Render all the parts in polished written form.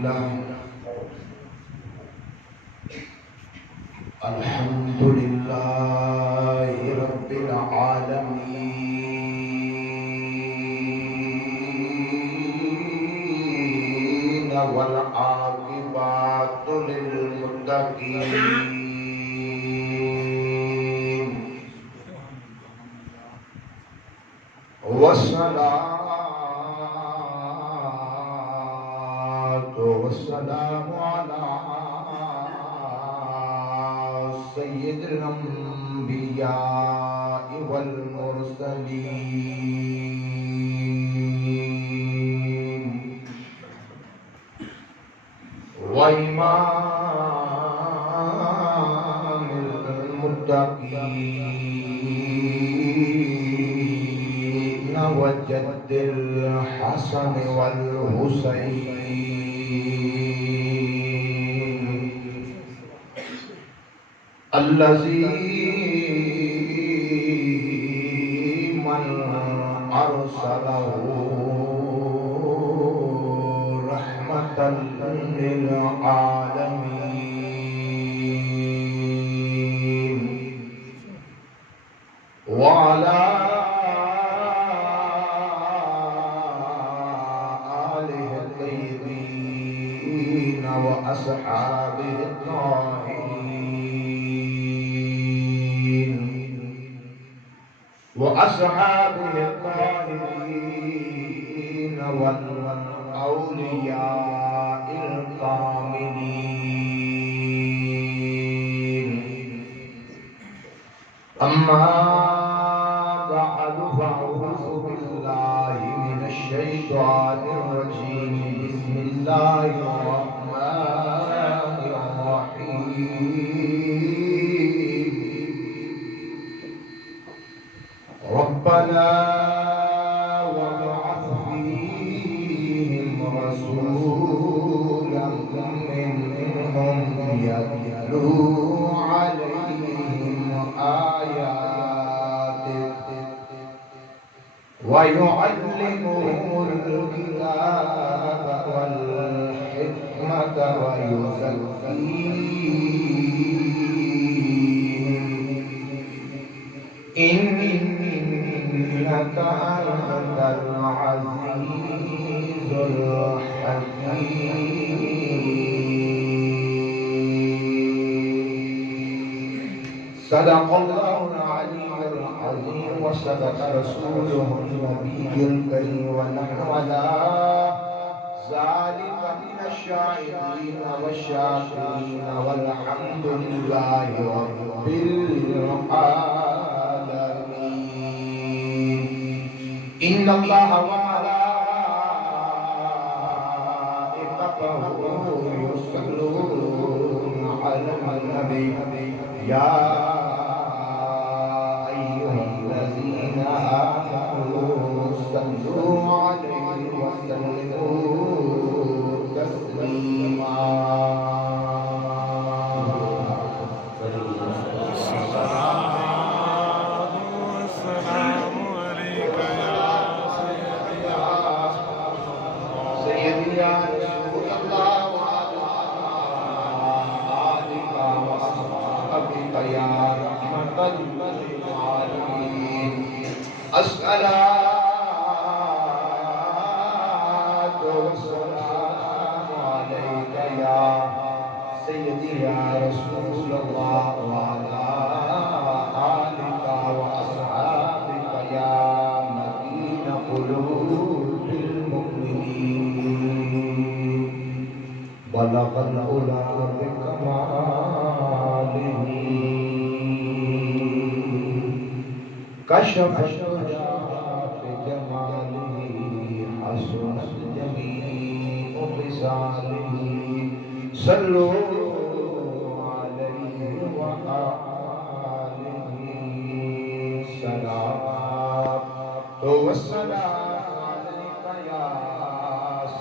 لله الحمد لله رب العالمين والعاقبة للمتقين والسلام على سيد الأنبياء والمرسلين وإمام المتقين وجد الحسن والحسين الذي من أرسله رحمة للعالمين وعلى آله الطيبين وأصحابه الطاهرين والأولياء الكاملين أما بعد فأعوذ بالله من الشيطان الرجيم بسم الله الرحمن الرحيم ربنا وابعث فيهم رسولا منهم يتلو عليهم آياتك ويعلمهم الكتاب والحكمة ويزكيهم إنك أنت العزيز الحكيم صدق الله العلي العظيم وصدق رسوله النبي الكريم ونحن على ذلك من الشاهدين والشاكرين والحمد لله رب العالمين إن الله وملائكته يصلون على النبي يا أيها الذين آمنوا صلوا عليه وسلموا تسليما الصلاة والسلام عليك يا سيدي يا رسول الله وعلى آلك وأصحابك يا متين قلوب المؤمنين بلغ العلا بكماله كشف صلوا عليه وآله السلام والسلام عليك يا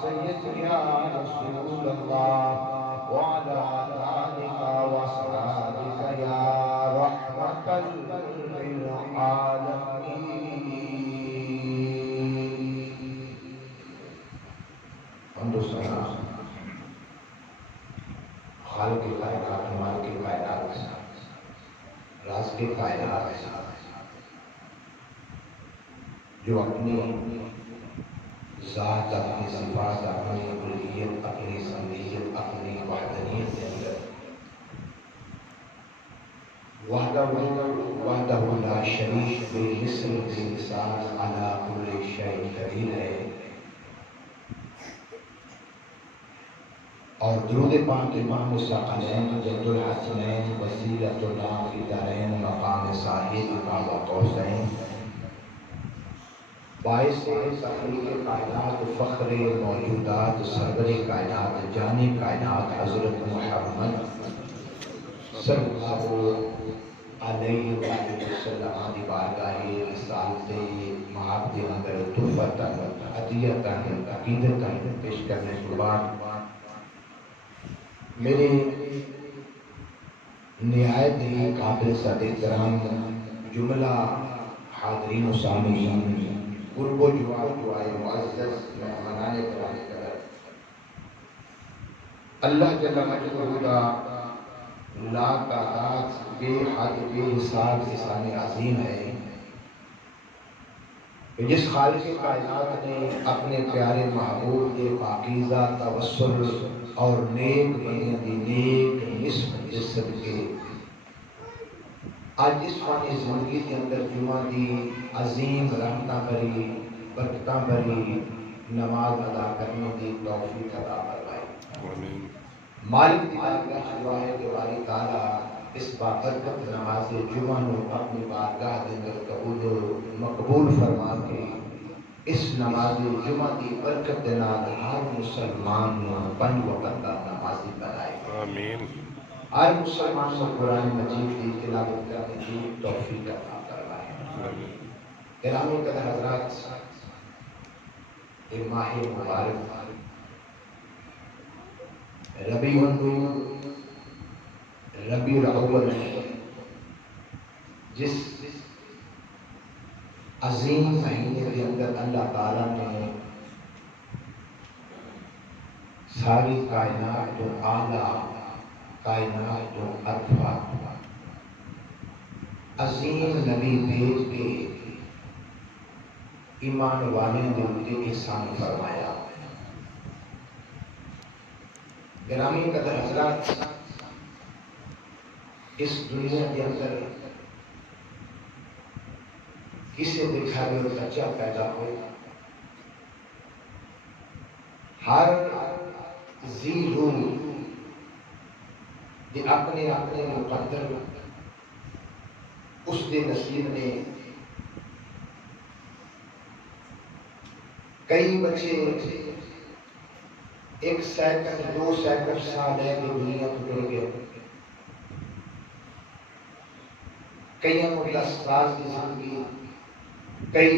سيدي يا رسول الله وعلى آلك وأصحابك يا رحمة للعالمين. الحمد لله خالق کائنات مالک کائنات راز کے کائنات جو اپنی ذات اپنی صفات اپنی کلیت اپنی سمعیت اپنی وحدانیت کے اندر وحدہ لا شریک بے مثل بے مثال علی کل شیء قدیر ہے. اور درود پاک امام الثقلین جد الحسنین وسیلۃ اللہ فی الدارین مقام صاحب قاب قوسین باعث تخلیق کائنات فخر موجودات سرور کائنات جان کائنات حضرت محمد صلی اللہ علیہ وسلم دی بارگاہ رسالت مآب دے اندر تحفۃ عطیۃ عقیدت پیش کرنے کے بعد میرے نہایت ہی قابل صدر کرام جملہ حاضرین و سامعین قرب و دعائے معزز مہمانان کرام اللہ جل مجدہ کا لا تعداد بے حد بے حساب احسان عظیم ہے کہ جس خالق کائنات نے اپنے پیارے محبوب کے پاکیزہ توسل اور نیک بندیاں دی نیک نسب جسد کے آج اس فانی زندگی کے اندر جمعہ دی عظیم رحمتہ بری برکتہ بری نماز ادا کرنے کی توفیق عطا فرمائے. مالک دی بارگاہ دعا ہے کہ باری تعالیٰ اس بابرکت نماز جمعہ نو اپنی بارگاہ دے اندر قبول و مقبول فرما کے اس نماز جمعہ کی برکت دے نال ہر مسلمان نو پنج وقت دا نمازی بنائے. آمین. ہر مسلمان کو قرآن مجید کی تلاوت کرنے کی توفیق عطا فرمائے. گرامی قدر حضرات، یہ ماہ مبارک ربیع الاول جس عظیم مہینے کے اندر اللہ تعالیٰ نے ساری کائنات جو اعلیٰ کائنات جو ارفع عظیم نبی بھیج کے ایمان والے دل احسان فرمایا. گرامی قدر حضرات، اس دنیا کے اندر کسی دکھاوے اور بچہ پیدا ہو، ہر ذی روح دی اپنے اپنے مقدر اس دے نصیب نے. کئی بچے ایک سیکنڈ دو سیکنڈ سال ہے کہ دنیا کو ٹر گئے، کئی کو 10 سال کی زندگی، کئی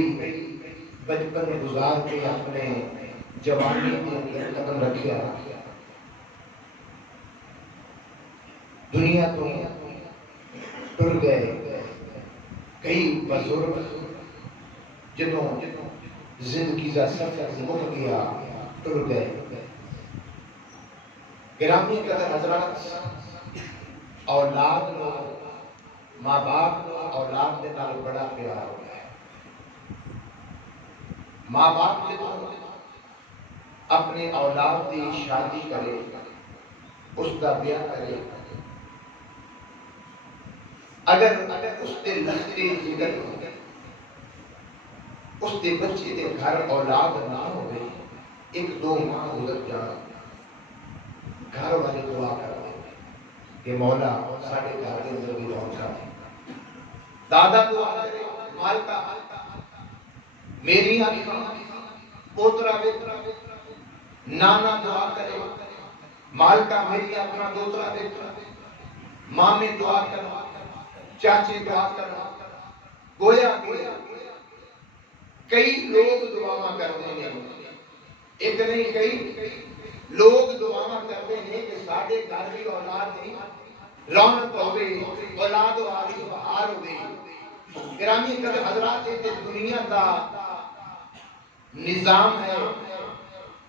بچپن گزار کے اپنے جوانی کے اندر قدم رکھیا، دنیا تو ٹر گئے. کئی بزرگ جنہوں زندگی کا سفر مک گیا ٹر گئے. گرامی قدر حضرات، اولاد نو ماں باپ نو اولاد دے نال بڑا پیار ہوتا ہے. ماں باپ جدوں اپنے اولاد دی شادی کرے، اس کا بیاہ کرے، اگر اس دے لختے جگر اس دے بچے دے گھر اولاد نہ ہوئے، 1-2 ماہ گزر جان، گھر والے دعا کر دیں کہ مولا ساڑھے گھر کے اندر بھی رونقاں دے. دادا دعا کرے، مالکا میری آنکھاں پوترا بیترا. نانا دعا کرے، مالکا میری آنکھاں دوترا بیترا. ماں میں دعا کر، چاچے دعا کر. گویا کئی لوگ دعا کرتے ہیں، ایک نہیں کئی لوگ دعا کرتے ہیں کہ ساڑھے گھر بھی اولاد نہیں، رونق ہوئے، اولاد والی بہار ہوئے. گرامی قدر حضرات، یہ دنیا کا نظام ہے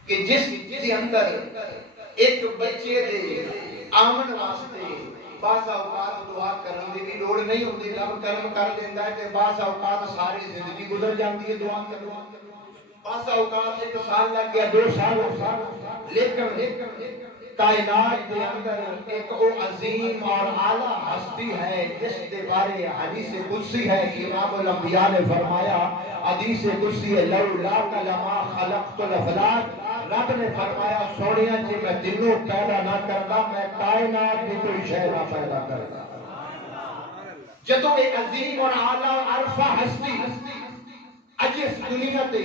کہ جس کے اندر ایک بچے دے آمن واسطے بعض اوقات دعا کرن دی بھی لوڑ نہیں ہوندی، رب کرم کر دیندا ہے تے بعض اوقات ساری زندگی گزر جاندی ہے دعا کرن، بعض اوقات 1 سال لگ گیا 2 سال لیکن کائنات کے اندر ایک وہ عظیم اور اعلیٰ ہستی ہے جس کے بارے حدیث قدسی ہے کہ امام الانبیاء نے فرمایا، حدیث قدسی ہے، لولاک لما خلقت الافلاک، رب نے فرمایا سونیا جی میں تینوں پیدا نہ کرتا میں کائنات کی کوئی شے نہ پیدا کرتا۔ جدوں ایک عظیم اور اعلیٰ عرفہ ہستی اج اس دنیا تے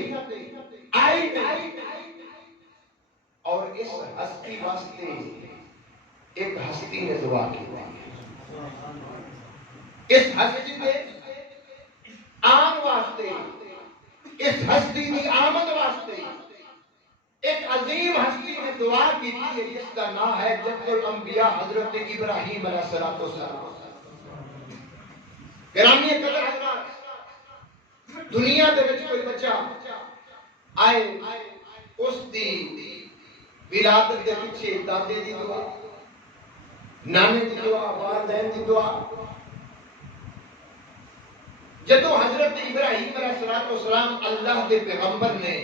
آئی اور اس ہستی واسطے ایک ہستی نے دعا کی، اس ہستی نے آن واسطے، اس ہستی کی آمد واسطے ایک عظیم ہستی نے دعا کی ہے جس کا نام ہے جد الانبیاء حضرت ابراہیم علیہ السلام۔ گرامی قدر حضرات، دنیا دے وچ کوئی بچہ آئے اس دی ولادت دے پیچھے دادے دی دعا، نانے دی دعا، والدین دی دعا۔ جدو حضرت ابراہیم علیہ السلام اللہ کے پیغمبر نے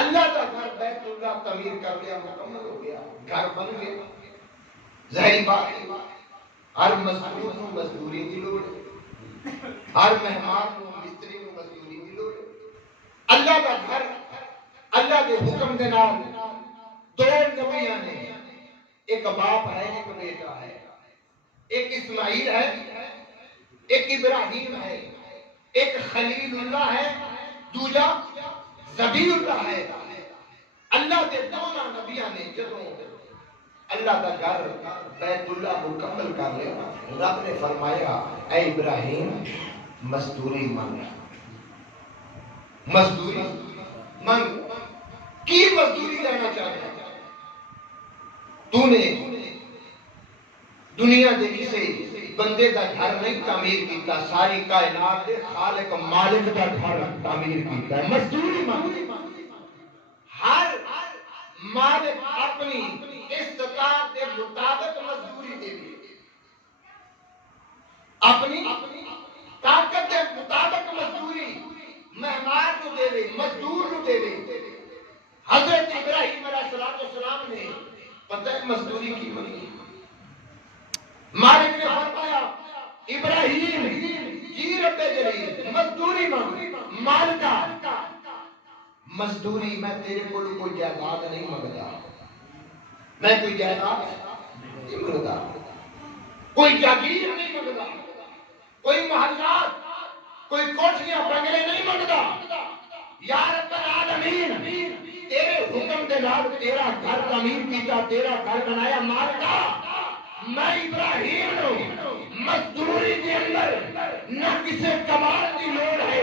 اللہ کا گھر بیت اللہ تعمیر کر لیا، مکمل ہو گیا، گھر بن گیا، ظاہری بات ہر مزدور کو مزدوری دی لوڑ، ہر مہمان کو مستری کو مزدوری دی لوڑ۔ اللہ کا گھر اللہ کے حکم دے نال 2 نبیاں نے، ایک باپ ہے ایک بیٹا ہے، ایک اسماعیل ہے ایک ابراہیم ہے، ایک خلیل اللہ ہے دوجا ذبیح اللہ ہے۔ اللہ کے دونوں نبیاں نے جدوں اللہ کا گھر بیت اللہ مکمل کر لیا، رب نے فرمایا اے ابراہیم مزدوری مانگ، مزدوری مانگ، کی مزدوری لینا چاہتا ہے؟ تو نے دنیا دے کسے بندے دا گھر نہیں تعمیر کیتا، ساری کائنات دے خالق مالک دا گھر تعمیر کیتا ہے، مزدوری مانگ۔ ہر مالک اپنی استطاعت کے مطابق مزدوری دے دے، اپنی طاقت کے مطابق مزدوری مہمان کو دے دے، مزدور کو دے دے۔ حضرت ابراہیم علیہ السلام نے پتہ ہے مزدوری کی منی، مالک نے فرمایا ابراہیم جی رب جلیل مزدوری مانگ، مالکا مزدوری میں تیرے کو کوئی جائیداد نہیں منگتا، میں کوئی جائیداد نہیں منگتا، کوئی جاگیر نہیں منگتا، کوئی محلات کوئی کوٹھیاں بنگلے نہیں منگتا، یا رب العالمین تیرے حکم دے نال تیرا گھر تعمیر کیتا، تیرا گھر بنایا، مالکا میں ابراہیم نو مزدوری کے اندر نہ کسے کمال کی لوڑ ہے،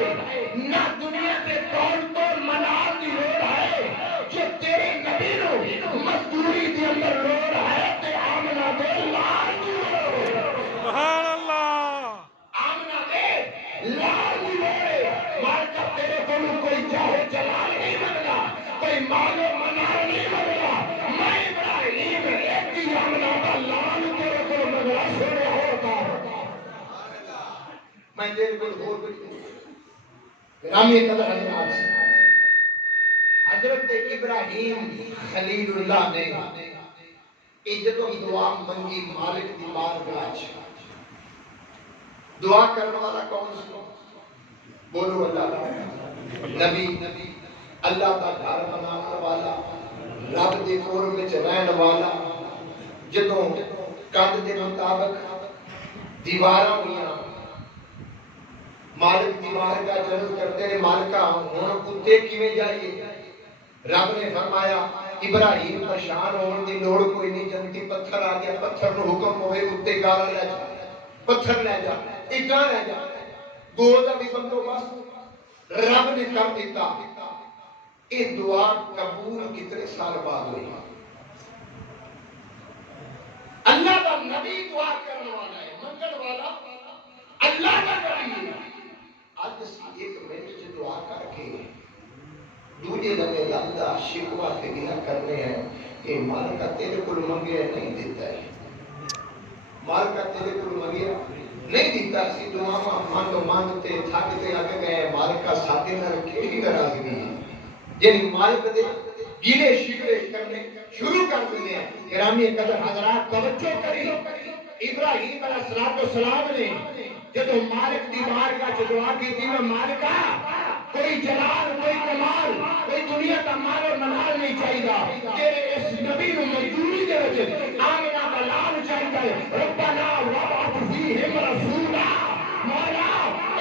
نہ دنیا کے طول منال کی لوڑ ہے، جو تیرے نبی نو مزدوری کے اندر لوڑ ہے تے آمنہ دے لال کی لوڑ، سبحان اللہ، آمنہ دے لال کی لوڑ۔ مالکہ تیرے کو کوئی جاہو جلال نہیں منگا، کوئی مالو منال نہیں منگا، میں ابراہیم ایک ہی آمنہ دا لال تیرے کو منگا سوڑے ہوتا میں تیرے کو ہو گئی۔ رامی قدر حضرت ابراہیم خلیل اللہ نے عزت و دعا منگی مالک دی بارگاہ وچ، دعا کرنے والا کون سی؟ بولو اللہ، نبی اللہ کا گھر بنانے والا، رب دے قرب وچ رہن والا، جدوں قد دے مطابق دیواراں ہوئیاں، مالک دیوار کا جلد کرتے ہیں، مالکہ ہون کتے کیویں جائیے؟ رب نے فرمایا ابراہیم پریشان ہون دی لوڑ کوئی نہیں، جنتی پتھر آ گیا، پتھر نو حکم ہوئے اتے گالا لے جا، پتھر لے جا، اٹاں لے جا، گول دا بھی بندوبست رب نے کر دیتا۔ یہ دعا قبول کتنے سال بعد ہوئی؟ اللہ کا نبی دعا کرنے والا ہے، منگل والا اللہ کا نبی ہے۔ آج ایک منٹ سے دعا کر کے دوجے دفعے اللہ شکوہ کے گناہ کرنے ہیں، کہ مال کا تیرے کو منگیا نہیں دیتا ہے، مال کا تیرے کو منگیا نہیں دیتا، سی دعا مانگتے تھاکتے آگے گئے، مال کا ساتھے نہ رکھے ہی ناراضگی ہے، یعنی مالک دے گیلے شکوے کرنے شروع کر دیتے ہیں۔ گرامی قدر حضرات توجہ کری، ابراہیم علیہ السلام نے جب مالک دی بارگاہ کا دعا کی تھی، میں مالکا کوئی جلال کوئی کمال کوئی دنیا کا مال اور منال نہیں چاہیے، تیرے اس نبی نو منظوری دے وچ آمنہ کا لال چاہیے، ربنا وابعث فیہم رسولا، مولا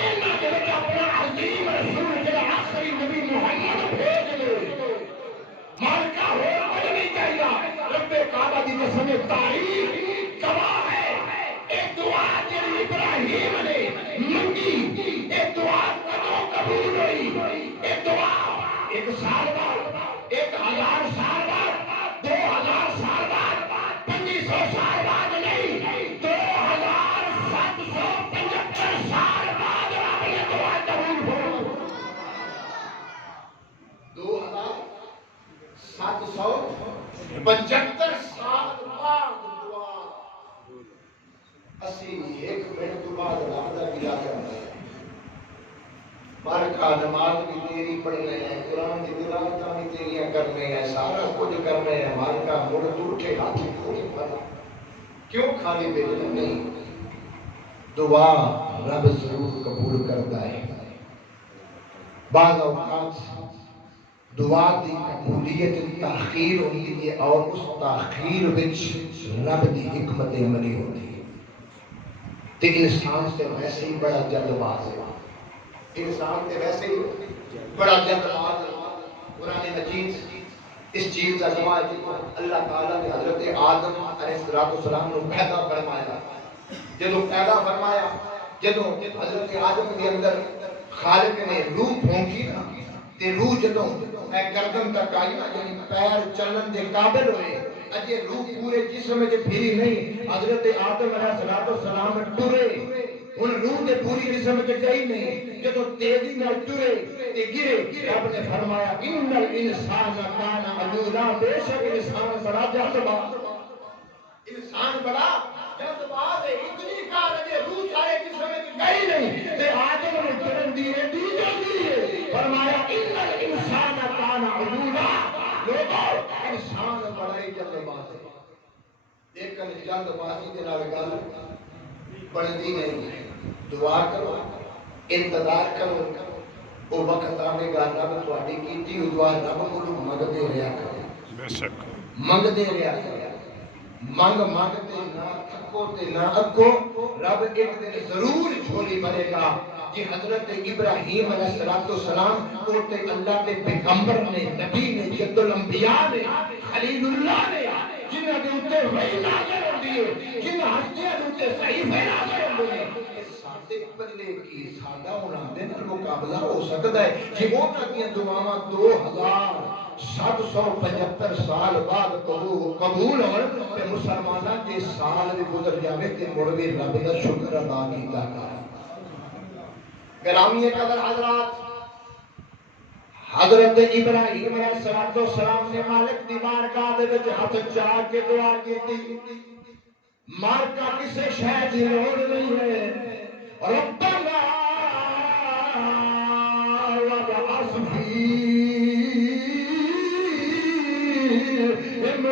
انہاں دے وچ اپنا عظیم رسول جڑا آخری نبی محمد بھیج دے، مالکا ہو کچھ نہیں چاہیے، رب کعبہ دی قسم تاریخ گواہ ہے، ایک دعا جڑی ابراہیم نے منگی، ایک دعا کدوں قبول ہوئی، ایک دعا 1 سال بعد، 1000 سال بعد، 2000 سال بعد، 2500 سال بعد نہیں، 2775 سال بعد رب نے دعا قبول ہو، 2775 سال بعد دعا، اسی 1 منٹ تو بعد رب دا گلا کرنا ہے، مالکا نماز بھی تیری پڑھنے ہیں، قرآن کی تلاوتاں بھی تیریاں کرنے ہیں، سارا کچھ کرنے ہیں، مالکا مڑ اٹھے ہاتھ کھولے پڑا، کیوں خالی بھیجنا نہیں؟ دعا رب ضرور قبول کرتا ہے، بعض اوقات دعا دی قبولیت تاخیر ہوتی ہے، اور اس تاخیر وچ رب دی حکمت عملی ہوتی ہے، تے انسان سے ویسے ہی بڑا جلد باز ہے، انسان سے ویسے ہی بڑا جلد باز ہے۔ قرآن مجید اس چیز کا گواہ ہے، اللہ تعالیٰ نے حضرت آدم علیہ السلام کو پیدا فرمایا، جدو پیدا فرمایا، جدو حضرت آدم کے اندر خالق نے روح پھونکی نا، تے روح جدو گردن تک آئی نا، یعنی پیر چلن دے قابل ہوئے، اجے روح پورے جسم میں پھری نہیں، حضرت آدم علیہ السلام ٹرے، ان روح دے پوری جسم میں گئی نہیں، جدو تیزی میں ٹرے تے گرے، رب نے فرمایا ان الانسان کان عجولا، بے شک انسان بڑا جلد باز، انسان بڑا جلد باز ہے، اتنی کار اجے روح سارے جسم میں گئی نہیں، تے آدم نے ٹرن دی جلدی ہے، فرمایا ان الانسان کان عجولا، لوگوں انسان بڑا ہی جلد باز ہے، لیکن جلد بازی دے نال گل بنتی نہیں، دعا کرو، انتظار کرو، وہ وقت آنے گا رب تھوڑی کیتی دعا رب کو منگتے رہا کرو، منگتے رہا کرو، منگتے نہ تھکو تے نہ اکو، رب ایک دن ضرور جھولی بھرے گا۔ جی حضرت ابراہیم علیہ السلام کو تے اللہ کے پیغمبر نے، نبی نے، جد الانبیاء نے، خلیل اللہ نے، جنہاں دے اوتے وحی نازل ہوندی ہے، جنہاں ہستیاں دے اوتے صحیفے نازل ہوندے ہیں، سادے بدلے کی سادہ انہاں دے نال مقابلہ ہو سکتا ہے کہ انہاں دیاں دعاواں 2775 سال بعد قبول ہون تے مسلماناں دے سال بھی گزر جاوے تے مڑ بھی رب دا شکر ادا کیتا کرے۔ گرامی قدر حضرات، حضرت ابراہیم علیہ السلام نے مالک دی بارگاہ دے وچ ہاتھ چاہ کے دعا کیتی، مالکا کسے شے دی لوڑ نہیں ہے، ربنا وابعث فیہم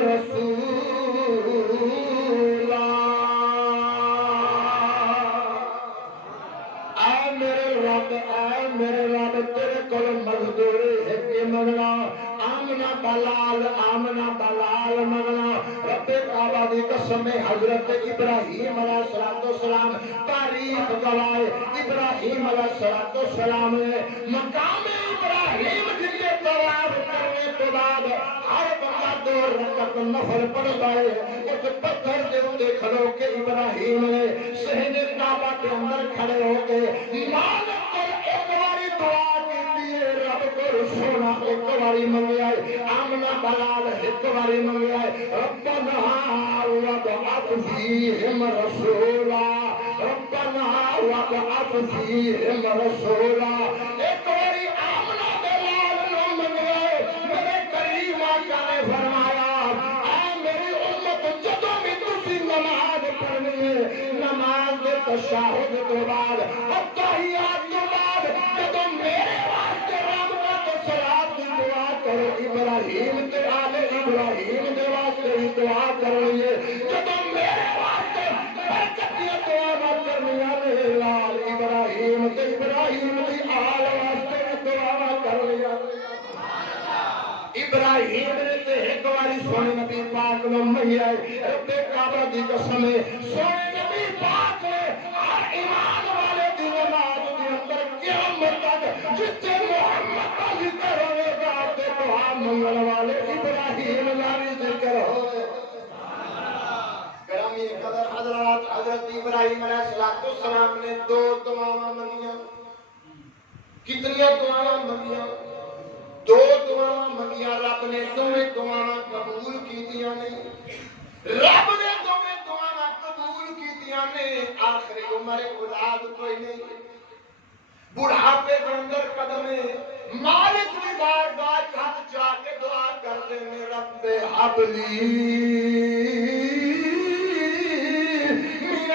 رسولا، اے میرے رب تیرے کول مزدور ہے منگنا، آمنہ بلال منگنا، رب کعبہ دی قسم حضرت ابراہیم علیہ السلام تاریخ گواہ، ابراہیم علیہ السلام نے مقام ابراہیم جنہیں طواف کرنے کے بعد ہر بندہ 2 رکعت نفل پڑھتا ہے، اس پتھر دے اوپر کھڑو کے ابراہیم نے صحن کعبہ کے اندر کھڑے ہو کے مالک کو ایک باری دعا کی ہے، رب کو سونا ایک باری منگیا ہے، آمنہ بلال ایک باری منگیا ہے، ربنا وابعث فیہم رسولا، ربنا وابعث فیہم رسولا، ایک باری آمنہ بلال نے منگیا ہے، میرے کریم آقا نے فرمایا تشہد تو بعد التحیات تو بعد جدو میرے واسطے رحمت و صلوات کی دعا کرو ابراہیم تے آل ابراہیم دے واسطے بھی دعا کرنی ہے جدو میرے واسطے برکت دی دعا کرنی ہے لال ابراہیم تے ابراہیم دی آل واسطے بھی دعا کرنی ہے ابراہیم نے تے ایک باری سونے نبی پاک نو منگیا رب کعبہ دی قسم ہے سونے نبی پاک نے ہر ایمان والے دی نماز دے اندر قیامت تک جتنے محمد کا ذکر ہوے گا تے دعا منگن والے ابراہیم دا بھی ذکر ہوے گرامی قدر حضرات حضرت ابراہیم علیہ السلام نے دو دعاواں منگیاں کتنی دعاواں منگیاں دو دعاواں منگیاں رب نے دوویں دعاواں قبول کیتیاں نے رب نے دوویں دعاواں قبول کیتیاں نے آخری عمر اولاد کوئی نہیں بڑھاپے کے اندر قدم مالک کی بارگاہ ہاتھ جا کے دعا کرتے ہیں رب حبلی من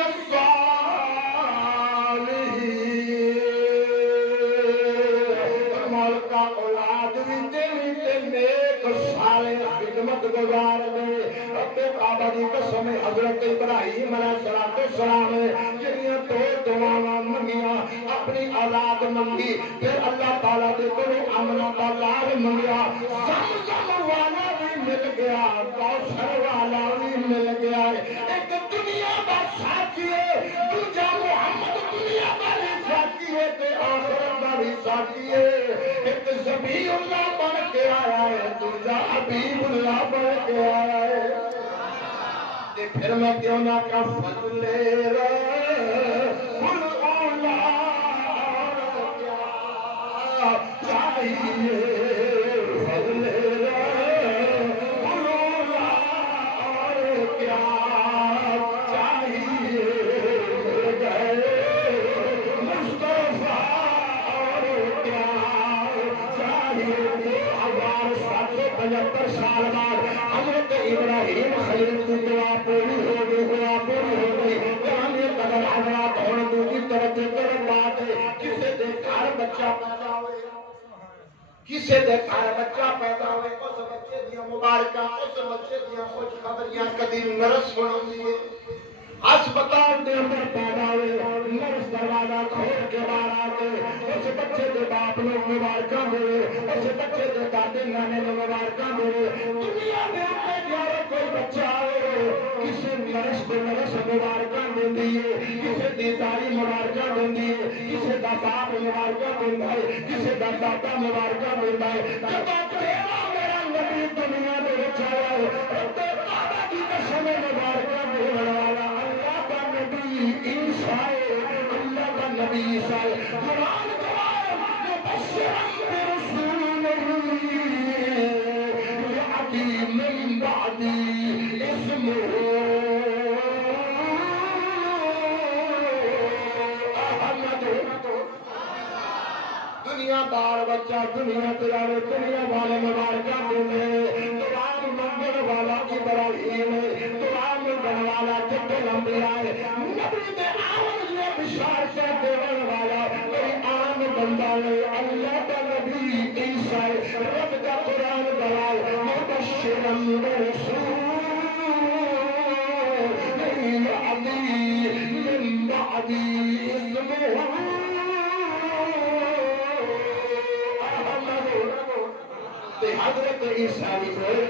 الصالحین مالکا اولاد بھی دے نیک صالح خدمت گزار دے رب کعبہ دی قسم حضرت ابراہیم علیہ السلام جنیاں دو دعاواں منگیاں اپنی اولاد منگی پھر اللہ تعالیٰ دے کولوں امن دا لال منگیا زمزم والا بھی مل گیا کوثر والا بھی مل گیا ایک دنیا دا ساتھی ہے دوجا محمد دنیا دا بھی ساتھی ہے تے آخرت دا بھی ساتھی ہے ایک ذبیح اللہ بن کے آیا ہے دوجا حبیب اللہ بن کے آیا ہے تے پھر میں کیوں نہ کہ فضل رسول اللہ چاہیے فضل رسول اللہ اور کیا چاہیے گئے مصطفیٰ اور کیا چاہیے 1775 سال بعد حضرت ابراہیم خلیل کی دعا پوری ہو گئی جہاں قدر حضرات ہونے دوسری طرف بات ہے کسے دے گھر بچہ پیدا ہوئے کسے دے گھر بچہ پیدا ہوئے اس بچے دیا مبارکہ اس بچے دیا خوش خبریاں کدی نرس سنائی ہے ہسپتال دے اندر پیدا ہوئے نرس دروازہ کھول کے باہر آتے اس بچے دے باپ نے مبارکہ دے اس بچے دے دادے نانے نے مبارکہ دے دنیا میں کوئی بچہ ہو کسی نرس کو نرس مبارکہ دے دیئے کسی دی داری مبارکہ دے دیئے کسی دا باپ مبارکہ دے دیئے کسی دا دادا مبارکہ دے دیئے جب تیرا میرا نبی دنیا میں رچایا ہے رب کعبہ کی قسم مبارکہ دے والا اللہ کا نبی عیسیٰ اللہ کا نبی عیسیٰ قرآن قرآن مبشرا برسول یأتی من بعدی اسمہ دنیا دار بچہ دنیا تیارے دنیا والے مبارکہ دے تمام منگل والا ابراہیم تمام منگل والا جبل انبیاء نبی دے آمن جو بشارت دیون والا کوئی عام بندہ نہیں اللہ کا نبی عیسیٰ رب کا قرآن گوائے مبشرا برسول یأتی من بعدی اسمہ حضرت عیسیٰ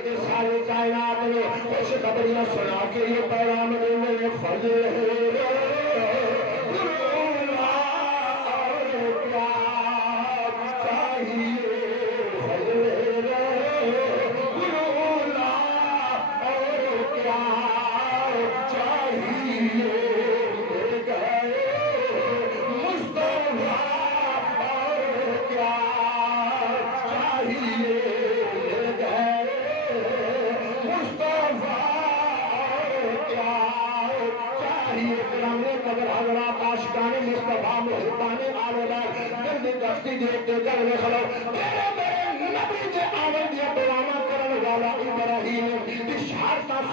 کے سارے کائنات میں خوش خبریاں سنا کے یہ پیغام دینے فضل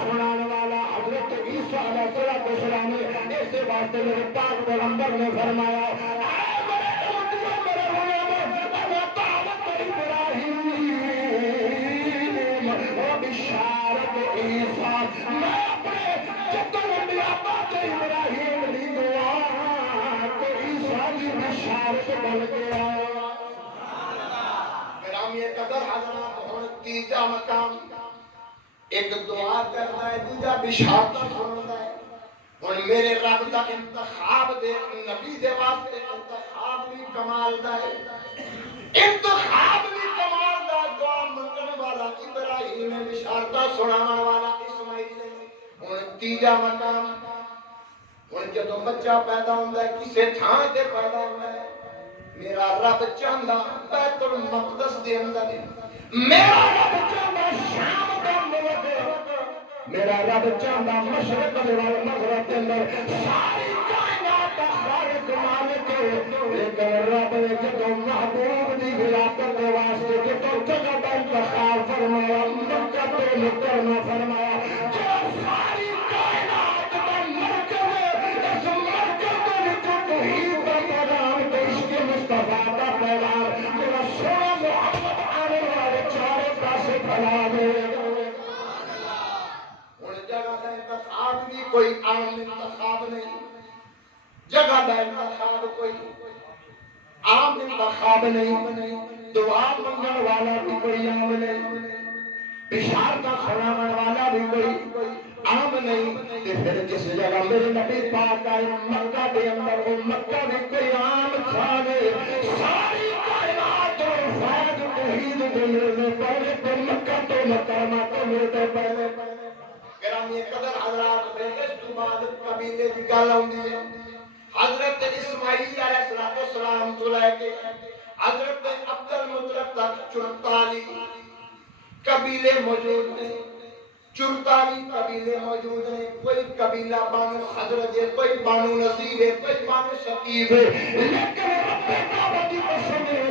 سنان والا حضرت عیسیٰ علیہ السلام نے اس واسطے میرے پاک پیغمبر نے فرمایا بشارت عیسیٰ میں اپنے جدوں انبیاء ابراہیم دی دعا تو عیسیٰ کی بشارت بن گیا. گرامی قدر حضرات ہن تیجا مقام ایک دعا کرنا ہے دوجا بشارت سننا ہے. ہن میرے رب دا انتخاب دے نبی دے واسطے انتخاب بھی کمال دا ہے. انتخاب بھی کمال دا. دعا منگن والا ابراہیم ہے بشارت سناون والا اسماعیل ہے. ہن تیجا مقام ہن جدوں بچہ پیدا ہوندا ہے کسے تھاں تے پیدا ہوندا ہے میرا رب چاہندا بیت المقدس دے اندر میرا رب چاہندا شام دا ملک میرا رب چاہندا مشرق دے مغرب دے اندر ساری کائنات دا خالق مالک لیکن رب نے جدوں محبوب دی ولادت دے واسطے جدوں جگہ دا انتخاب فرمایا مکہ تے مکرمہ فرمایا جو ساری کائنات دا مرکز اس مرکز دے وچ توحید دا پیغام تے عشق مصطفیٰ دا پیغام میرا سونا محمد آنے والے چاروں پاسے پھیلا دے. ہن جگہ دا انتخاب بھی کوئی عام انتخاب نہیں. جگہ دا انتخاب کوئی عام انتخاب نہیں. دعا منگن والا بھی کوئی عام نہیں. بشارت سناون والا بھی کوئی عام نہیں. پھر جس جگہ میرے نبی پاک آئے مکہ دے اندر وہ مکہ بھی کوئی عام تھا نہیں. ساری کائنات اور فیض توحید دے ملنے پہلے تو مکہ تو مکرمہ تو ملتے پہلے. گرامی قدر حضرات میں اس تو بعد قبیلے کی گل آتی ہے. حضرت اسماعیل علیہ السلام تو لے کے حضرت عبد المطلب تک 44 قبیلے موجود ہیں. 44 قبیلے موجود ہیں. کوئی قبیلہ بانو حضرت ہے, کوئی بانو نذیر ہے, کوئی بانو ثقیف ہے. لیکن رب کعبہ کی قسم ہے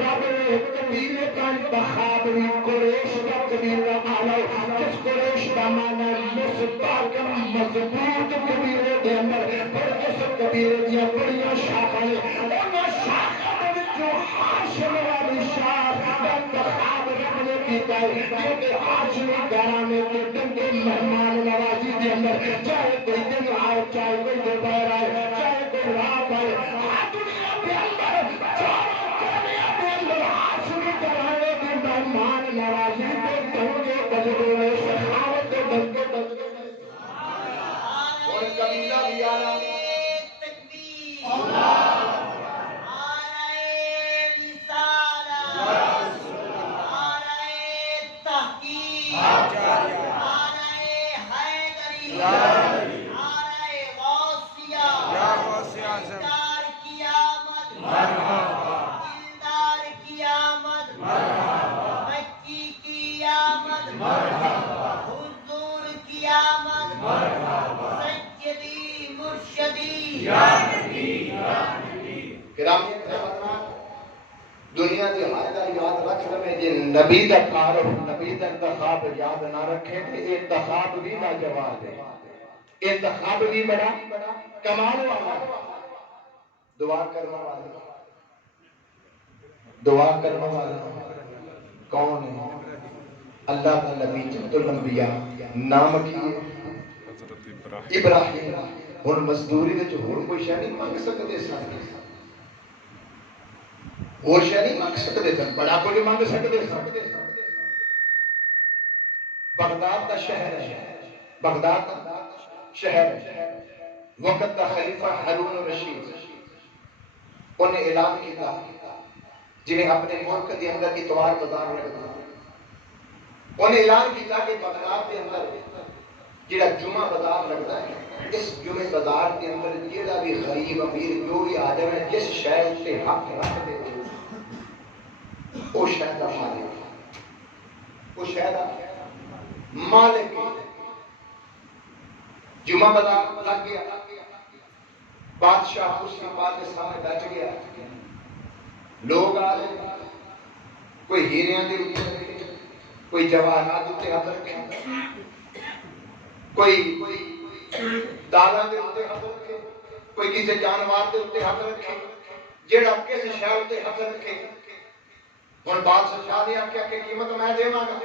رب نے قبیلے کا انتخاب بھی قریش کا قبیلہ آلو جس قریش کا معنی مستحکم مضبوط قبیلے کے اندر پھر اس قبیلے کی بڑیاں شاخیں ان شاخوں میں جو ہاشم والی شاخ کا انتخاب رب نے کیتا ہے کیونکہ ہاشمی گھرانے کے ڈنگے مہمان نوازی کے اندر چاہے کوئی دن آئے چاہے کوئی دوپہر آئے چاہے کوئی رات آئے دنیا کے اندر چاروں دنیا کے اندر ہاشمی گھرانے کے مہمان نوازی کو ڈنگے بجروں میں سخاوت کے ڈنگے اور قبیلہ بھی آنا دنیا کی ہر گل یاد رکھ لے جی نبی کا تعارف نبی کا انتخاب یاد نہ رکھے تو انتخاب بھی نہ جواب ہے. انتخاب بھی بڑا کمال والا. دعا کرنے والا کون ہے؟ اللہ کا نبی جد الانبیاء نام کی ابراہیم. ہن مزدوری وچ ہور کوئی شے نہیں منگ سکدے سن. اور شے نہیں منگ سکتے سن. بڑا کوئی منگ سکتے سن. بغداد کا شہر ہے. بغداد کا شہر ہے. وقت کا خلیفہ ہارون الرشید انہیں اعلان کیا جنہیں اپنے ملک کے اندر اتوار بازار لگتا. انہیں اعلان کیا کہ بغداد کے اندر جڑا جمعہ بازار لگتا ہے اس جمعہ بازار کے اندر جڑا بھی غریب امیر جو بھی آدم ہے جس شے تے حق رکھ دے وہ شہر کا مالک وہ شہر کا مالک جمعہ بازار لگ گیا. بادشاہ اس کے بعد کے سامنے بیٹھ گیا. لوگ آ رہے کوئی ہیریاں دے کوئی جواہرات تے ہاتھ رکھے کوئی دالاں دے اوتے ہاتھ رکھے، کوئی کسی جانور دے اوتے ہاتھ رکھے، جیڑا کسی شے اوتے ہاتھ رکھے۔ ہن بادشاہ نے آکھیا کہ قیمت میں دیواں گا،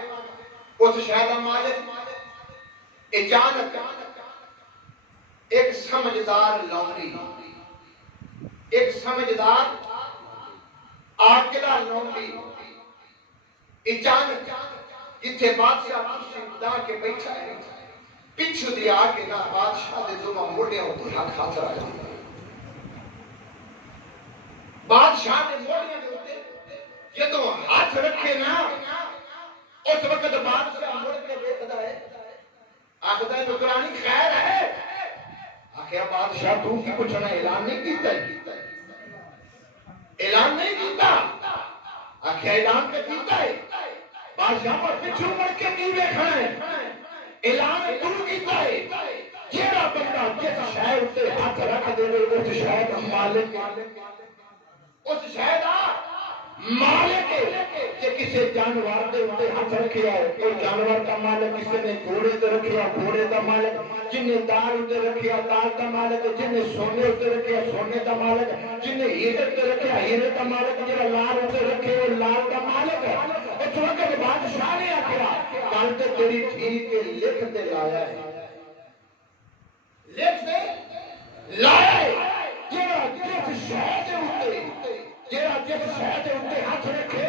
اس شے دا مالک اچانک ایک سمجھدار لونڈی، ایک سمجھدار عاقلہ لونڈی اچانک جتھے بادشاہ کرسی ڈا کے بیٹھا ہے، پچھو دی آ کے نہ بادشاہ دے دونوں موڑیاں تے ہاتھ رکھ دیا۔ بادشاہ دے موڑیاں دے اوتے جدوں ہاتھ رکھے نا، اس وقت بادشاہ مڑ کے دیکھدا ہے، آکھدا ہے نوکرانی خیر ہے؟ آکھیا بادشاہ تو کی کچھ نہ اعلان نہیں کیتا، اعلان نہیں کیتا؟ آکھیا اعلان تے کیتا ہے۔ بادشاہ پر پچھو مڑ کے کی ویکھنا ہے؟ اعلان تو کیتا ہے۔ جیڑا بندہ جس شے تے ہاتھ رکھ دے اس شے دا مالک، اس شے دا مالک کہ کسی جانور دے اوتے ہاتھ رکھیا ہے، کوئی جانور دا مالک، کسی نے گھوڑے تے رکھیا گھوڑے دا مالک، جن نے دال تے رکھیا دال دا مالک، جن نے سونے تے رکھیا سونے دا مالک، جن نے ہیرے تے رکھیا ہیرے دا مالک، جڑا لال تے رکھے وہ لال دا مالک۔ اس وقت بادشاہ نے آکھیا گل تے تیری ٹھیک ہے، لکھ تے لایا ہے، لکھ تے لایا ہے، جڑا جس شے دے اوتے جیڑا جس شے دے اوتے ہاتھ رکھے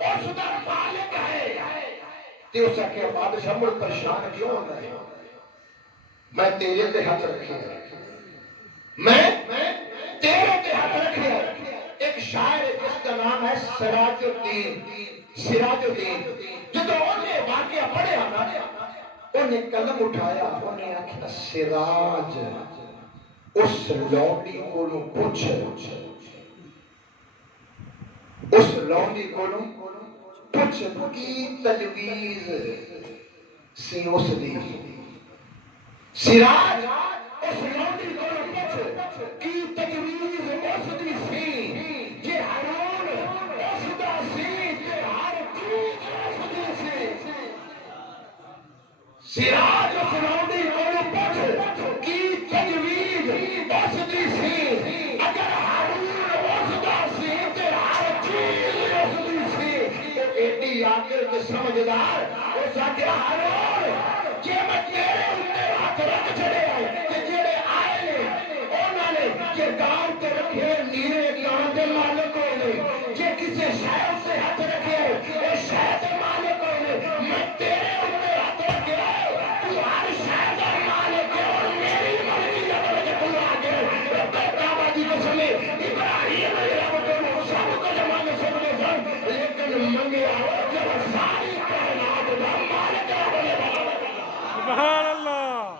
اس دا مالک ہے۔ تے اس آکھیا بادشاہ مڑ پریشان کیوں ہونا ہے؟ میں تیرے تے ہاتھ رکھے، میں تیرے تے ہاتھ رکھے۔ ایک شاعر ہے جس کا نام ہے سراج الدین، سراج الدین، جدوں انہیں واقعہ پڑھیا نا، انہیں قلم اٹھایا، انہیں آکھیا سراج اس لونڈی کولوں پوچھ، اس لونڈی کولوں پوچھ کی تجویز سی اس دی۔ سراج اس لونڈی کولوں پوچھ کی تجویز اس دی سی، جے ہارون اس دا سی تے ہر چیز اس دی سی۔ سراج اس لونڈی کولوں پوچھ کی تجویز اس دی سی، اگر ہارون اس دا سی تے ہر چیز اس دی سی۔ ایڈی عاقل تے سمجھدار اس آکھیا ہارون جے میں تیرے اوتے ہاتھ رکھ چھڑے تے جڑے آئے نے انہاں نے جے گاؤں تے رکھے نیرے گاؤں دے مالک ہوئے، جے کسے شے تے ہاتھ رکھے اے شے دے مالک ہوئے، میں تیرے اوتے ہاتھ رکھیا تو ہر شے دا مالک ہے اور میری ملکیت وچ تو آ گئے۔ کعبہ دی قسم ابراہیم رب کو سب کچھ منگ سکدے سن، لیکن منگیا جب ساری کائنات دا مالک سبحان اللہ۔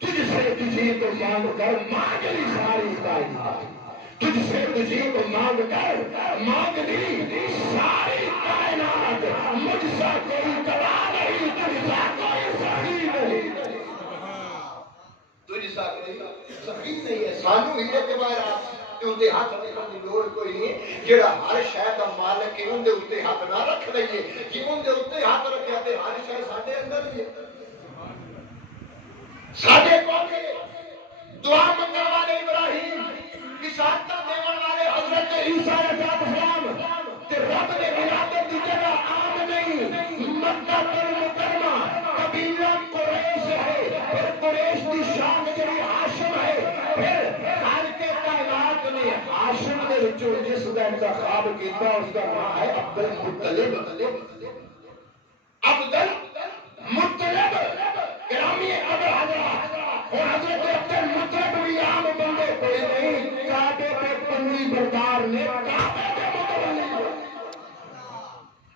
تجھ سے تجھی کو مانگ کر مانگ لی ساری کائنات، تجھ سے تجھی کو مانگ کر مانگ لی ساری کائنات، مجھ سا کوئی گواہ نہیں، تجھ سا کوئی سخی نہیں، تجھ سا کوئی سخی نہیں ہے۔ سانو ہیرے کے باہر اندے ہاتھ رکھنے کی لوڑ کوئی نہیں، جڑا ہر شے دا مالک ہے اندے اوتے ہاتھ نہ رکھ لئیے، جی اندے اوتے ہاتھ رکھیا تے ہر شے ساڈے اندر ہی ہے۔ ساڈے کون ہے؟ دعا منگن والے ابراہیم، بشارتاں دیون والے حضرت عیسیٰ علیہ السلام، تے رب نے ولادت دی جگہ عام نہیں، مکہ المکرمہ قبیلہ قریش ہے، پھر قریش دی شان جڑی ہاشم ہے، پھر خالق کائنات نے ہاشم دے وچوں جس دا انتخاب کیتا اس کا نام ہے عبد المطلب۔ عبد المطلب گرامی ابو حضرات، اور حضرت عبد المطلب بھی عام بندے کوئی نہیں، کعبے پہ کنویں بردار نے کعبے پہ متولی،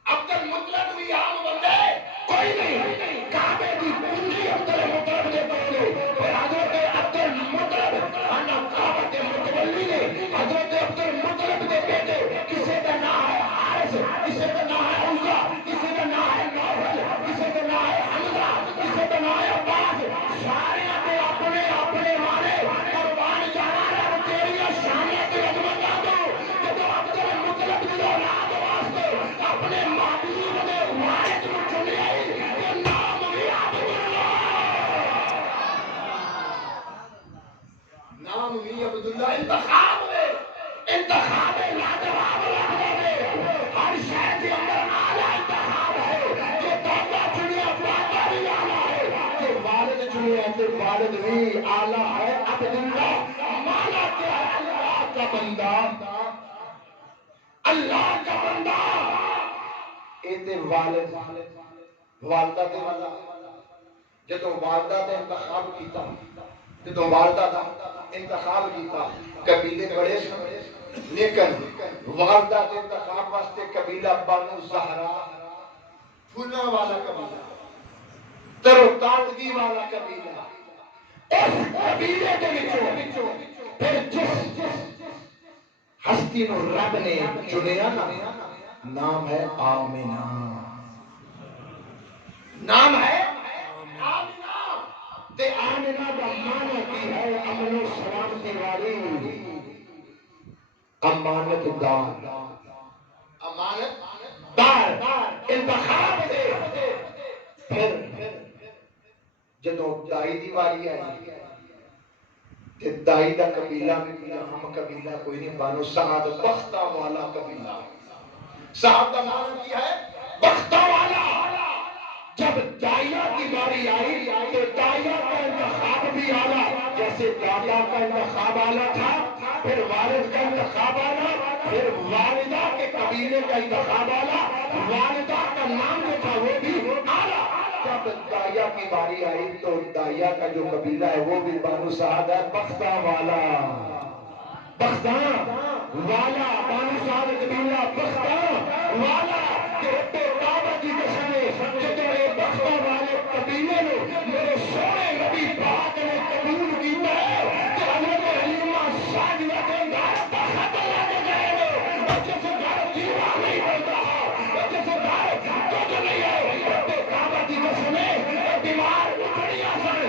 عبد المطلب بھی عام بندے کوئی نہیں، کعبے کی کنجی عبد المطلب دے کولے، اور حضرت عبد المطلب انا کعبہ کے متولی نے، حضرت عبد المطلب دے بیٹے کسی کا نام ہے حارث، کسی کا نام ہے عزا، کسی کا نام ہے نوفل، بھی ہے تو والد بھی آلہ ہے عبداللہ مانا کیا ہے اللہ کا بندہ اللہ کا بندہ اے والد والدہ دے والا جدو والدہ دا انتخاب کیتا جدو والدہ دا انتخاب کیتا قبیلے بڑے سن لیکن والدہ کے انتخاب واسطے قبیلہ بانو زہرا پھولاں والا قبیلہ تر و تازگی والا قبیلہ اس قبیلے کے وچوں پھر جس ہستی نو رب نے چنیا نا نام ہے آمنہ نام ہے آمنہ تے آمنہ کا معنی کی ہے امن و سلامتی والی امانت دار امانت دار انتخاب دے پھر جدو دائی دی واری آئی تے دائی دا قبیلہ بھی ہم قبیلہ کوئی نہیں بانو سعد بختہ والا قبیلہ سعد کا نام کیا ہے بختہ والا جب دائیہ کی باری آئی تو دائیہ کا انتخاب بھی آلا جیسے دادا کا انتخاب آلا تھا پھر والد کا انتخاب آلا پھر والدہ کے قبیلے کا انتخاب آلا والدہ کا نام جو تھا وہ بھی آلا جب دائیہ کی باری آئی تو دائیہ کا جو قبیلہ ہے وہ بھی بانو سعد ہے بختہ والا بختہ والا بانو سعد قبیلہ بختہ والا کہ رب کعبہ کی قسم ہے بختہ والے قبیلے نے میرے سونے نبی پاک نے قبول کیتا ہے کہ حضرت حلیمہ سعدیہ کے گھر بخت لگ گئے اور جیسے گھر دیوا نہیں بن رہا اور جیسے گھر دودھ نہیں ہے رب کعبہ کی قسم ہے بیمار بکریاں سن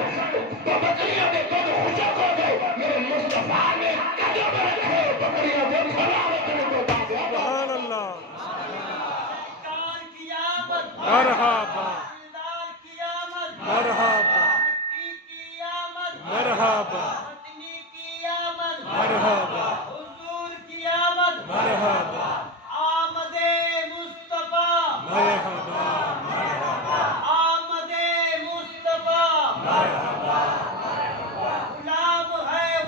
بکریاں کے دودھ خشک ہو گئے میرے مصطفیٰ نے قدم رکھے بکریاں کو کھلا رکھنے کو سبحان اللہ مرحبا مرحبا مرحبا مرحبا مرحبا آمد مصطفیٰ مرحبا آمد مصطفیٰ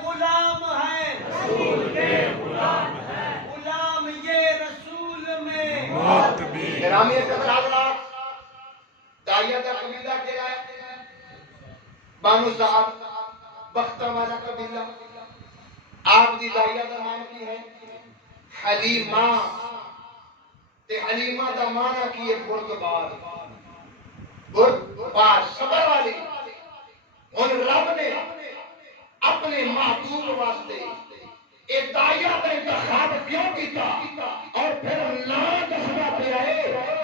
غلام ہے رسول کے غلام یہ رسول میں موت بھی گرامی عزت حضرات دائیہ کا قبیلہ کیا ہے بانو سعد بختہ والا قبیلہ آپ دی دائیہ کا نام کی ہے حلیمہ تے حلیمہ دا معنی کی ہے بردبار بردبار صبر والی ان رب نے اپنے محبوب واسطے اے دائیہ کا انتخاب کیوں کیتا اور پھر نام دسنا پہ آئے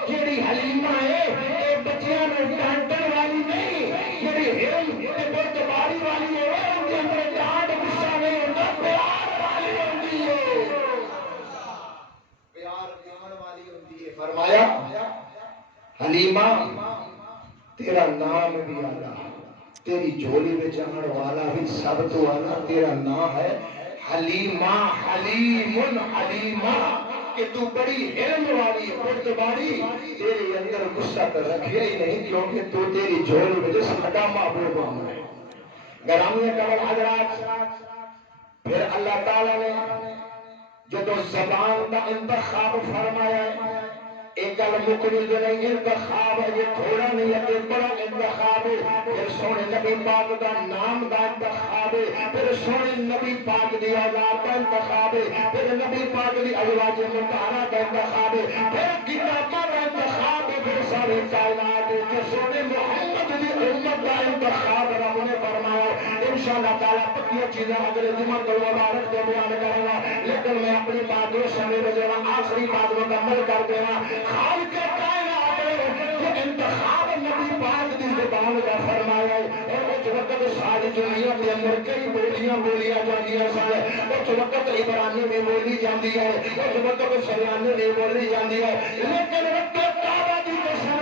جیڑی حلیمہ ہے اے بچیاں میں ڈانٹن والی نہیں جیڑی ہرم تے بردباری والی ہے ان کے اندر ڈانٹ غصہ نہیں ہوتا پیار والی ہوتی ہے پیار دیون والی ہوتی ہے فرمایا حلیمہ تیرا نام بھی اللہ تیری جھولی میں جہاں والا بھی سب تو آنا تیرا نام ہے حلیمہ حلیم حلیمہ کہ تو بڑی علم والی بردباری تیرے اندر غصہ کر رکھے ہی نہیں کیونکہ تو تیری جھولی میں جو ساڈا محبوب ہے گرامی قبل حضرات پھر اللہ تعالی نے جدو زبان کا انتخاب فرمایا ہے ایک گل مکری جو نہیں انتخاب ہے یہ تھوڑا نہیں ہے یہ بڑا انتخاب ہے پھر سونے نبی پاک کا نام کا انتخاب ہے پھر سونے نبی پاک دی اولاد کا انتخاب ہے پھر نبی پاک دی ازواج مطہرہ کا انتخاب ہے پھر کتابوں کا انتخاب ہے پھر ساری کائنات کے سونے محمد دی امت کا انتخاب رب نے فرمایا انشاءاللہ تعالی پکیاں چیزیں اگلے جمعہ کو مبارک دے بیان کروں گا لیکن میں اپنی بات کو سمجھ لے رہا آخری بات مکمل کر دینا خالق کائنات جو انتخاب نبی پاک دی زبان کا فرمایا ہے اور اس وقت ساری دنیا کے اندر کئی بولیاں بولیاں جاندیاں سن اس وقت عبرانی میں بولی جاندی ہے اس وقت سریانی میں بولی جاندی ہے لیکن رب کعبہ دی قسم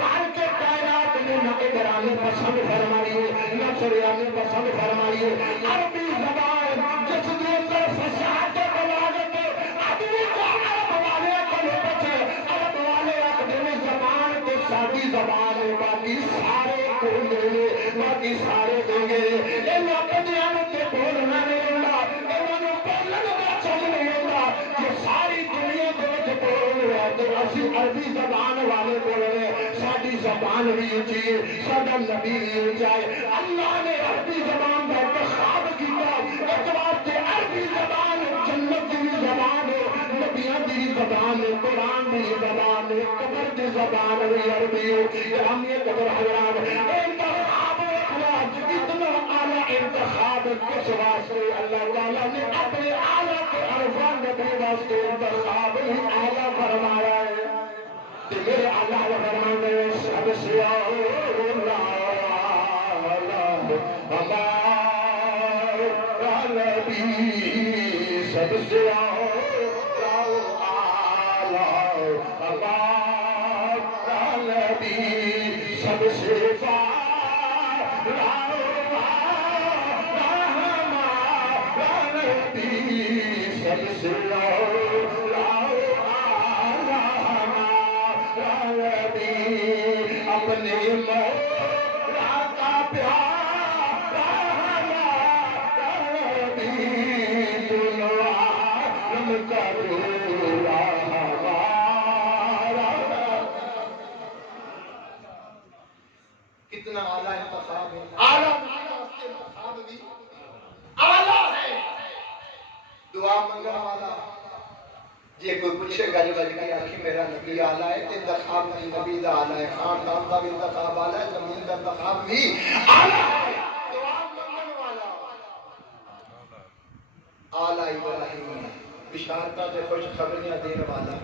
خالق کائنات نے نہ عبرانی پسند فرمائی ہے نہ سریانی پسند فرمائی ہے عربی زبان جس کے اندر فصاحت بلاغت آدمی کو عرب والے کو بچے عرب والے اپنی زبان کو سادی زبان ہے باقی سارے کو لے لے کی سارے دیں گے انہاں بندیاں نوں تے بولنا نہیں ہوندا انہاں نوں بولن دا چل نہیں ہوندا جو ساری دنیا دے وچ بول رہا تے اسی عربی زبان والے بول رہے ساری زبان بھی اونچی ہے ساڈا نبی بھی اونچا ہے اللہ نے عربی زبان کا انتخاب کیا ایک واسطے عربی زبان جنت کی زبان ہے نبیاں دی زبان ہے قرآن دی زبان ہے قبر دی زبان ہے عربی ہے ہم یہ قبر حضرات انتخاب اتنا اعلیٰ انتخاب کس واسطے اللہ تعالیٰ نے اپنے اعلیٰ کے عرفان نبی واسطے انتخاب ہی اعلیٰ فرمایا ہے میرے اللہ فرمانے سب سے ہمارا نبی سب سے نبی سب سے سب سے اپنے مولا کا پیارا نبی دونوں عالم کا رولا کتنا اعلیٰ انتخاب ہے اعلیٰ انتخاب بھی اعلیٰ ہے دعا منگا والا جی کوئی پوچھے گا جو بلکہ آخی میرا نبی اعلیٰ ہے تو انتخاب بھی نبی دا اعلیٰ ہے خاندان کا بھی انتخاب اعلیٰ ہے زمین کا انتخاب بھی اعلیٰ ہے دعا منگن والا اعلیٰ ابراہیم بشارتاں تے خوش خبریاں دین والا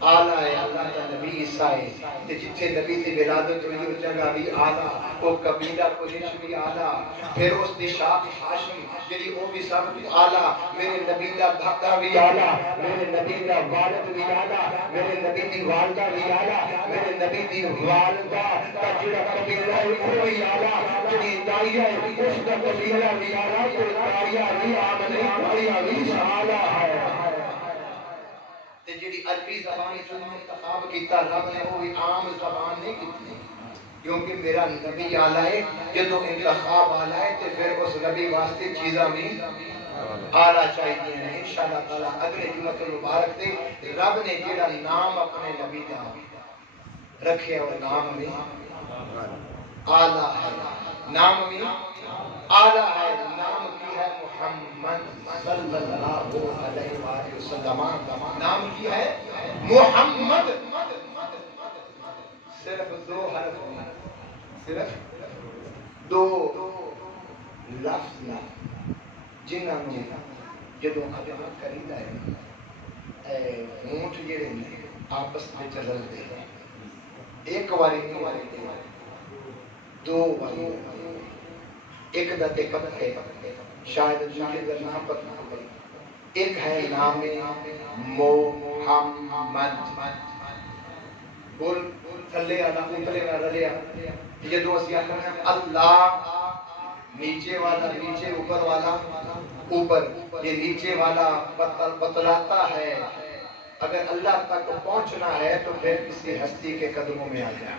اعلیٰ ہے اللہ کا نبی عیسیٰ ہے تے جتھے نبی دی ولادت ہوئی اس جگہ بھی اعلیٰ وہ قبیلہ قریش بھی اعلیٰ پھر اس دی شاخ ہاشم جڑی وہ بھی سب اعلیٰ میرے نبی دا بھاگا بھی اعلیٰ میرے نبی دا والد بھی اعلیٰ میرے نبی دی والدہ بھی اعلیٰ میرے نبی دی والدہ کا جڑا قبیلہ ہے وہ بھی اعلیٰ جڑی داعیہ ہے اس کا قبیلہ بھی اعلیٰ کوئی داعیہ بھی عام نہیں داعیہ بھی اعلیٰ ہے جڑی عربی زبان جو انتخاب کیتا رب نے وہ عام زبان نہیں کی کیونکہ میرا نبی اعلیٰ ہے جدو انتخاب اعلیٰ ہے تو پھر اس نبی واسطے چیزاں بھی اعلیٰ چاہیے ہیں انشاءاللہ تعالیٰ اگلے جمعہ المبارک دے رب نے جڑا نام اپنے نبی دا رکھے اور نام بھی اعلیٰ ہے نام بھی اعلیٰ ہے نام کی ہے محمد صلی اللہ علیہ وآلہ وسلم نام کی ہے محمد صرف دو حرف ہیں صرف دو لفظ جنہاں نے جدو خدمت کریدا ہے اونٹ جڑے نے آپس میں چلن دے ایک واری نہیں واری دو واری ایک دا تے پتہ ہے شاید دوسرے دا نام پتہ ایک ہے نام محمد بول تھلے آنا اترے نہ رلیا جدو اسی آخر اللہ نیچے والا نیچے اوپر والا اوپر یہ نیچے والا بتلاتا ہے اگر اللہ تک پہنچنا ہے تو پھر کسی ہستی کے قدموں میں آ جائے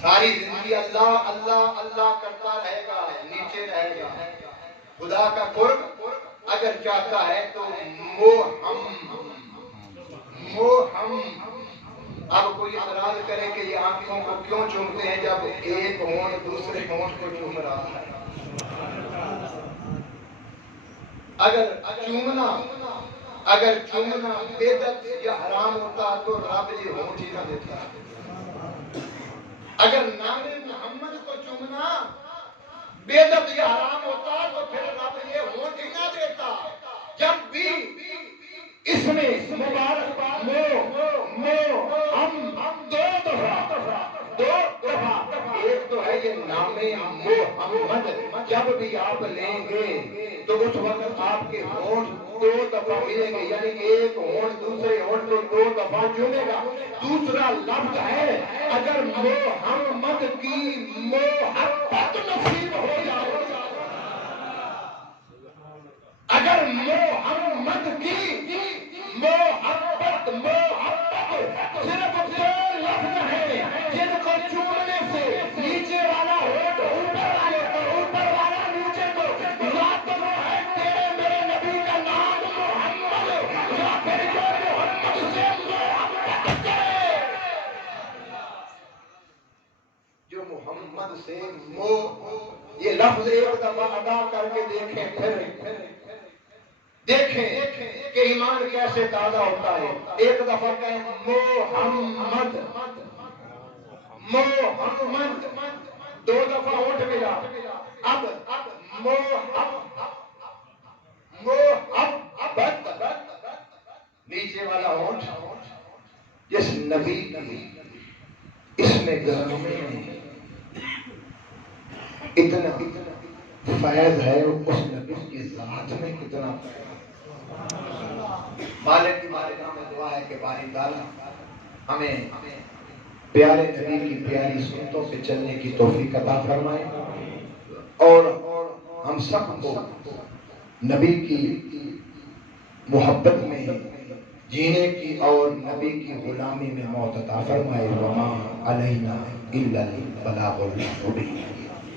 ساری زندگی اللہ اللہ اللہ کرتا رہے گا نیچے رہے گا خدا کا قرب اگر چاہتا ہے تو اب کوئی اعتراض کرے کہ یہ آنکھوں کو کیوں چومتے ہیں جب ایک ہونٹ دوسرے ہونٹ کو چوم رہا ہے اگر چومنا بدعت یا حرام ہوتا تو رب یہ ہونٹ ہی نہ دیتا اگر نام محمد کو چومنا بدعت یا حرام ہوتا تو پھر رب یہ ہونٹ ہی نہ دیتا جب بھی اس میں مبارک ہم دو دفعہ ایک تو ہے یہ نام محمد جب بھی آپ لیں گے تو اس وقت آپ کے ہونٹ دو دفعہ ملیں گے یعنی ایک ہونٹ دوسرے ہونٹ کو دو دفعہ چومے گا دوسرا لفظ ہے اگر محمد کی محبت نصیب ہو جائے اگر محمد کی محبت صرف دو لفظ ہے جن کو چومنے سے نیچے والا محمد سے یہ لفظ ایک دفعہ ادا کر کے دیکھیں، پھر دیکھیں کہ ایمان کیسے تازہ ہوتا ہے۔ ایک دفعہ کہیں محمد، محمد، دو دفعہ اونٹ ملا، اب محبت، نیچے والا اونٹ جس نبی کی اس میں گرمی میں اتنا فیض ہے، اس نبی کی ذات میں کتنا مالک کی مالکہ میں دعا ہے کہ باری تعالیٰ ہمیں پیارے نبی کی پیاری سنتوں پہ چلنے کی توفیق عطا فرمائے، اور ہم سب کو نبی کی محبت میں جینے کی اور نبی کی غلامی میں موت عطا فرمائے۔ وما علینا الا البلاغ المبین۔